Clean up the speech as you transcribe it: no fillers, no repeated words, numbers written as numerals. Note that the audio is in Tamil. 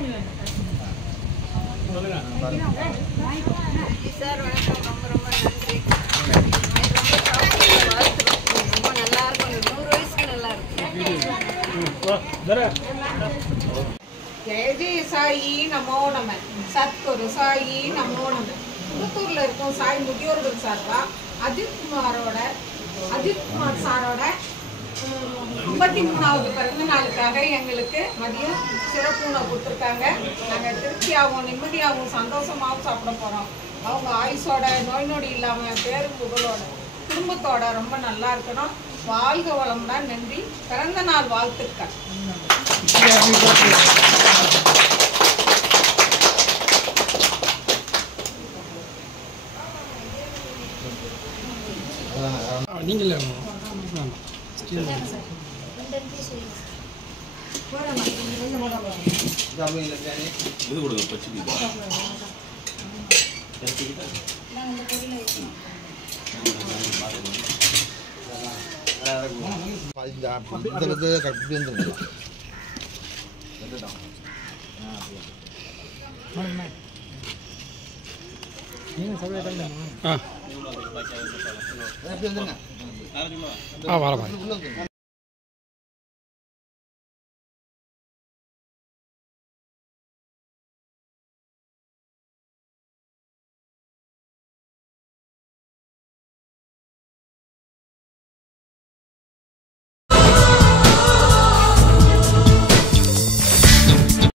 சார் வணக்கம். ரொம்ப ரொம்ப நன்றி. ரொம்ப நல்லா இருக்கும். 100 வயசுக்கு நல்லா இருக்கும். ஜெய ஜெய சாயி நமோ நம. சத்குரு சாயி நமோ நம. புத்தூர்ல இருக்கும் சாய் முதியோர்கள் சார்பா அஜித் குமார் சாரோட 53வது பிறந்த நாளுக்காக எங்களுக்கு மதியம் சிறப்பு உணவு கொடுத்துருக்காங்க. நாங்கள் திருப்தியாகவும் நிம்மதியாகவும் சந்தோஷமாகவும் சாப்பிட போகிறோம். அவங்க ஆயுசோட நோய் நொடி இல்லாமல் பேரும் புகழோட குடும்பத்தோட ரொம்ப நல்லா இருக்கணும். வாழ்க வளமுடன். நன்றி. பிறந்த நாள் வாழ்த்துக்கள். நீங்களே இது கொடுங்க பச்சை வரேன்.